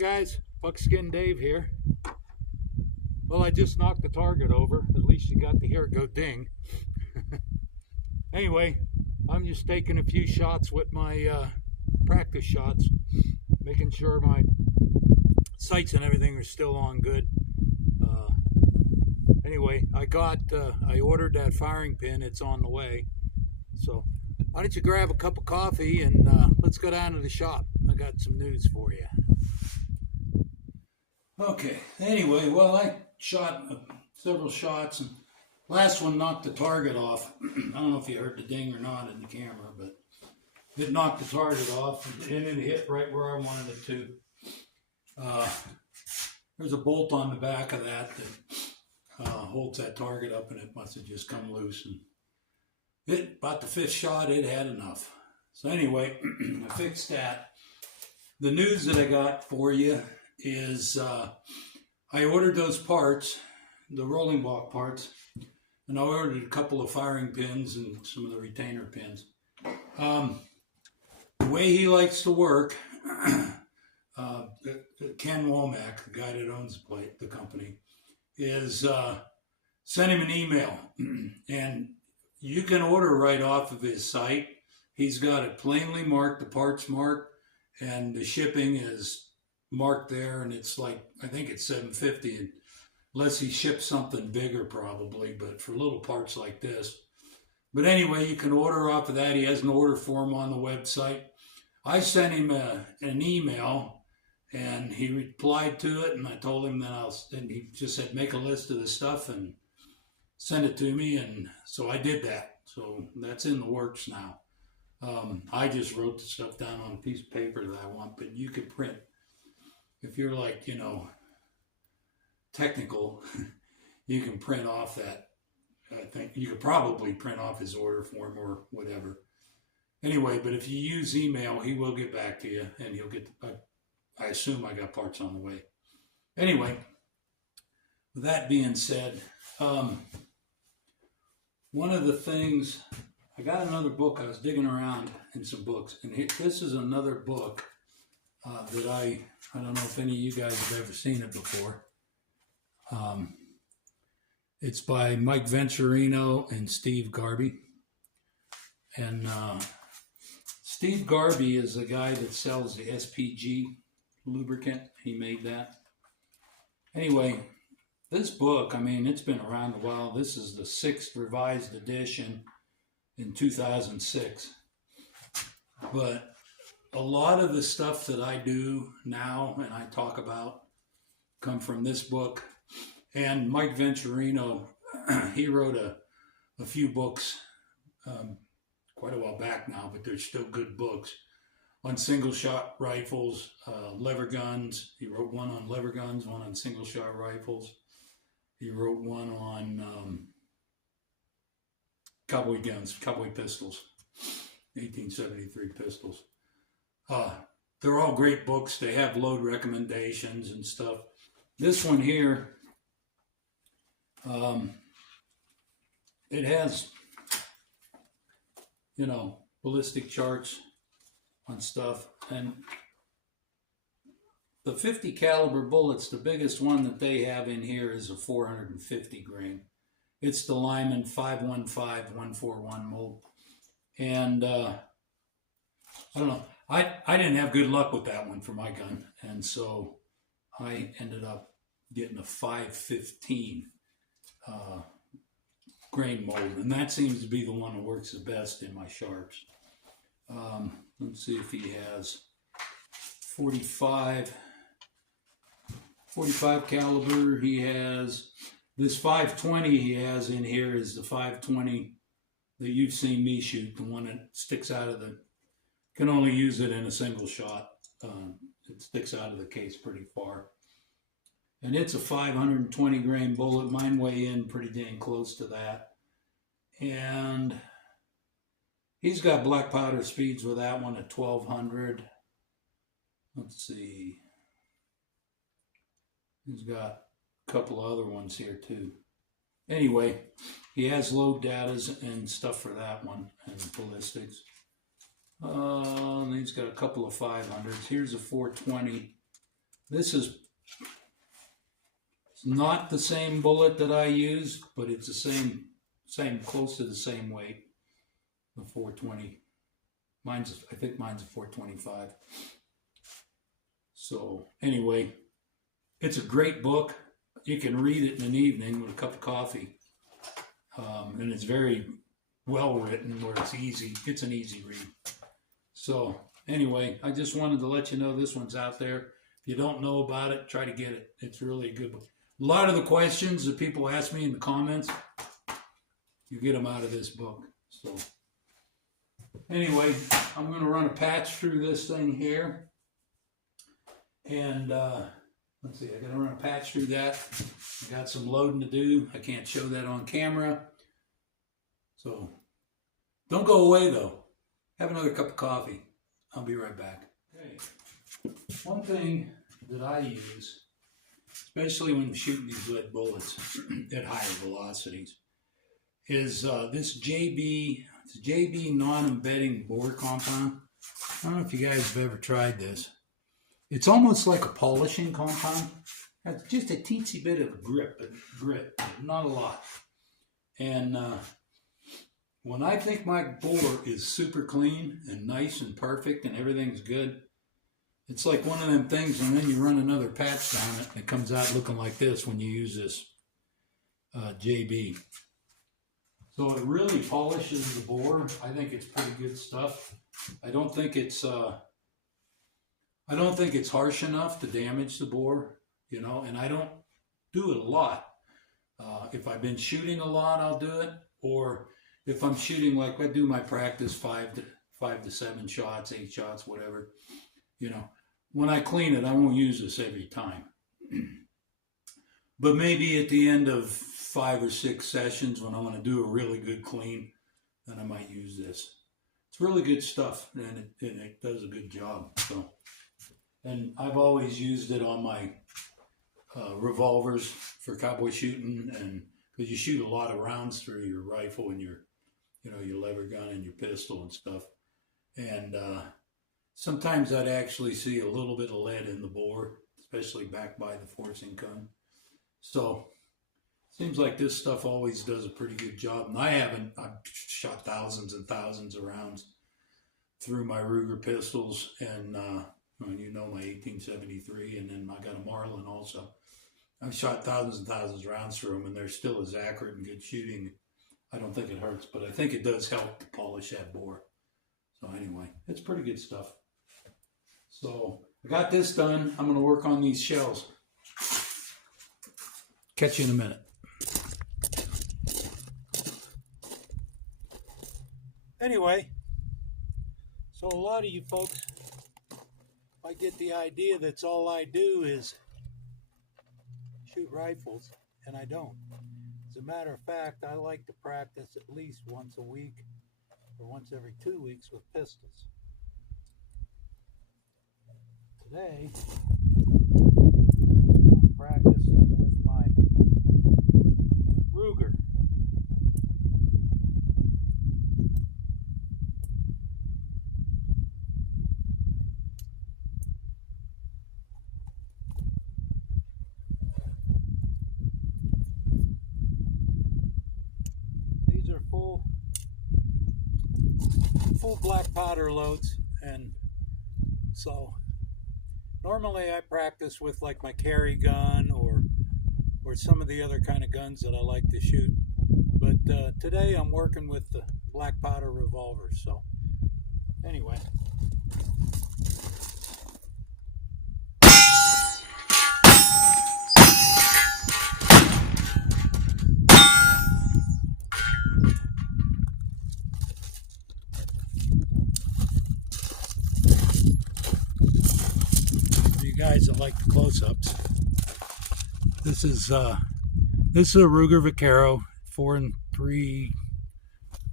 guys, Buckskin Dave here. Well, I just knocked the target over. At least you got to hear it go ding. Anyway, I'm just taking a few shots with my practice shots, making sure my sights and everything are still on good. Anyway, I ordered that firing pin. It's on the way. So why don't you grab a cup of coffee and let's go down to the shop. I got some news for you. Okay, anyway, well, I shot several shots, and last one knocked the target off. I don't know if you heard the ding or not in the camera, but it knocked the target off, and it hit right where I wanted it to. There's a bolt on the back of that holds that target up, and it must have just come loose. And about the fifth shot, it had enough. So anyway, I fixed that. The news that I got for you is I ordered those parts, the rolling block parts, and I ordered a couple of firing pins and some of the retainer pins. The way he likes to work, Ken Womack, the guy that owns the company, is send him an email, and you can order right off of his site. He's got it plainly marked, the parts marked, and the shipping is marked there, and it's like, I think it's $7.50, unless he ships something bigger probably, but for little parts like this. But anyway, you can order off of that. He has an order form on the website. I sent him an email, and he replied to it, and I told him that and he just said, make a list of the stuff and send it to me, and so I did that. So that's in the works now. I just wrote the stuff down on a piece of paper that I want, but you could print. If you're like, technical, you can print off that. I think you could probably print off his order form or whatever. Anyway, but if you use email, he will get back to you, and he'll get, I assume I got parts on the way. Anyway, with that being said, one of the things, I got another book. I was digging around in some books, and this is another book that I don't know if any of you guys have ever seen it before. It's by Mike Venturino and Steve Garvey. And Steve Garvey is the guy that sells the SPG lubricant. He made that. Anyway, this book, it's been around a while. This is the 6th revised edition in 2006. But a lot of the stuff that I do now and I talk about come from this book. And Mike Venturino, he wrote a few books quite a while back now, but they're still good books on single shot rifles, lever guns. He wrote one on lever guns, one on single shot rifles. He wrote one on cowboy guns, cowboy pistols, 1873 pistols. They're all great books. They have load recommendations and stuff. This one here, it has, ballistic charts on stuff. And the 50 caliber bullets, the biggest one that they have in here is a 450 grain. It's the Lyman 515-141 mold. And I don't know. I didn't have good luck with that one for my gun, and so I ended up getting a 515 grain mold, and that seems to be the one that works the best in my sharps. Let's see if he has 45 caliber. He has this 520 he has in here is the 520 that you've seen me shoot, the one that sticks out of the, can only use it in a single shot. It sticks out of the case pretty far. And it's a 520 grain bullet. Mine weigh in pretty dang close to that. And he's got black powder speeds with that one at 1200. Let's see. He's got a couple of other ones here too. Anyway, he has load datas and stuff for that one and ballistics. And he's got a couple of 500s. Here's a 420 This is not the same bullet that I use, but it's the same, close to the same weight. The 420. I think mine's a 425. So anyway, it's a great book. You can read it in an evening with a cup of coffee. And it's very well written, where it's easy. It's an easy read. So anyway, I just wanted to let you know this one's out there. If you don't know about it, try to get it. It's really a good book. A lot of the questions that people ask me in the comments, you get them out of this book. So anyway, I'm going to run a patch through this thing here. And let's see, I got to run a patch through that. I got some loading to do. I can't show that on camera. So don't go away though. Have another cup of coffee. I'll be right back. Okay. One thing that I use, especially when shooting these lead bullets at higher velocities, is this JB non-embedding bore compound. I don't know if you guys have ever tried this. It's almost like a polishing compound. It's just a teensy bit of grit, but not a lot. And when I think my bore is super clean and nice and perfect and everything's good, it's like one of them things, and then you run another patch down it and it comes out looking like this when you use this JB. So it really polishes the bore. I think it's pretty good stuff. I don't think it's harsh enough to damage the bore, you know, and I don't do it a lot. If I've been shooting a lot, I'll do it. Or if I'm shooting, like I do my practice 5 to 7 shots, 8 shots, whatever, you know, when I clean it, I won't use this every time. But maybe at the end of 5 or 6 sessions, when I want to do a really good clean, then I might use this. It's really good stuff, and it does a good job. So, and I've always used it on my revolvers for cowboy shooting, and because you shoot a lot of rounds through your rifle and your lever gun and your pistol and stuff. And sometimes I'd actually see a little bit of lead in the bore, especially back by the forcing gun. So seems like this stuff always does a pretty good job. And I've shot thousands and thousands of rounds through my Ruger pistols, and you know, my 1873, and then I got a Marlin also. I've shot thousands and thousands of rounds through them, and they're still as accurate and good shooting. I don't think it hurts, but I think it does help to polish that bore. So anyway, it's pretty good stuff. So I got this done. I'm going to work on these shells. Catch you in a minute. Anyway, so a lot of you folks, I get the idea that's all I do is shoot rifles, and I don't. As a matter of fact, I like to practice at least once a week or once every 2 weeks with pistols. Today, I'm practicing with my Ruger. These are full black powder loads, and so normally I practice with like my carry gun or some of the other kind of guns that I like to shoot. But today I'm working with the black powder revolvers. So anyway. Guys that like the close-ups, this is a Rugar Vaquero 4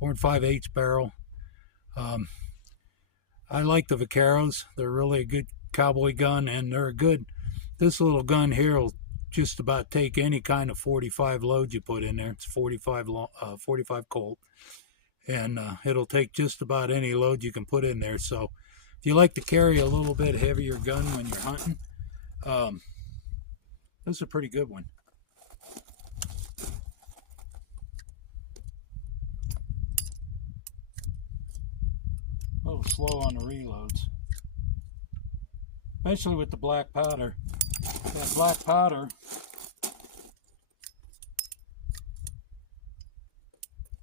5/8 barrel. I like the Vaqueros. They're really a good cowboy gun, and they're good. This little gun here will just about take any kind of 45 load you put in there. It's 45 Colt, and it'll take just about any load you can put in there. So if you like to carry a little bit heavier gun when you're hunting, This is a pretty good one. A little slow on the reloads, especially with the black powder. That black powder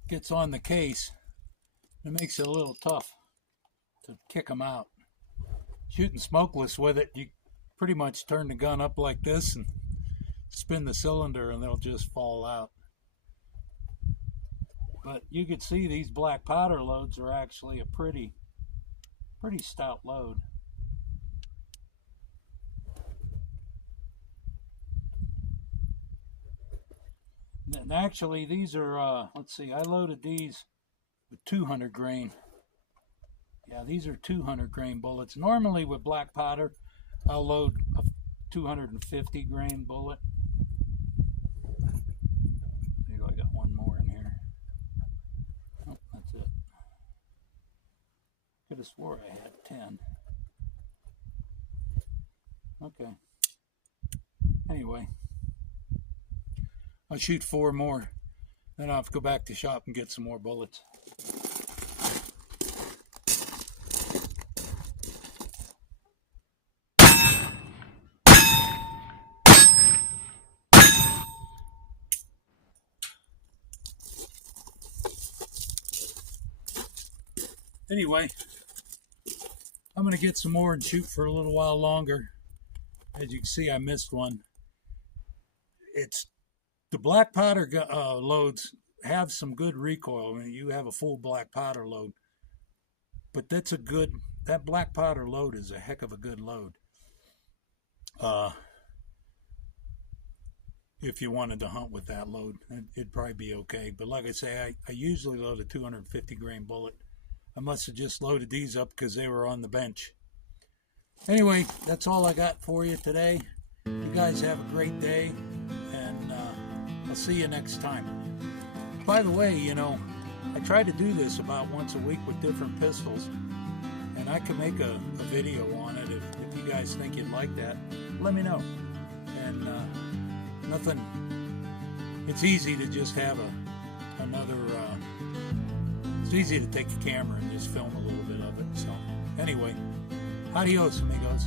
gets on the case. It makes it a little tough to kick them out. Shooting smokeless with it, you pretty much turn the gun up like this and spin the cylinder and they'll just fall out. But you can see these black powder loads are actually a pretty stout load. And actually these are, let's see, I loaded these with 200 grain. Yeah, these are 200 grain bullets. Normally with black powder, I'll load a 250 grain bullet. Maybe I got one more in here. Oh, that's it. Could have swore I had 10. Okay. Anyway, I'll shoot 4 more. Then I'll have to go back to the shop and get some more bullets. Anyway, I'm going to get some more and shoot for a little while longer. As you can see, I missed one. It's the black powder loads have some good recoil. I mean, you have a full black powder load, but that black powder load is a heck of a good load. If you wanted to hunt with that load, it'd probably be okay. But like I say, I usually load a 250 grain bullet. I must have just loaded these up because they were on the bench. Anyway, that's all I got for you today. You guys have a great day, and I'll see you next time. By the way, you know, I try to do this about once a week with different pistols, and I can make a video on it. If you guys think you'd like that, let me know. And nothing, it's easy to just have it's easy to take a camera and just film a little bit of it. So anyway, adios amigos.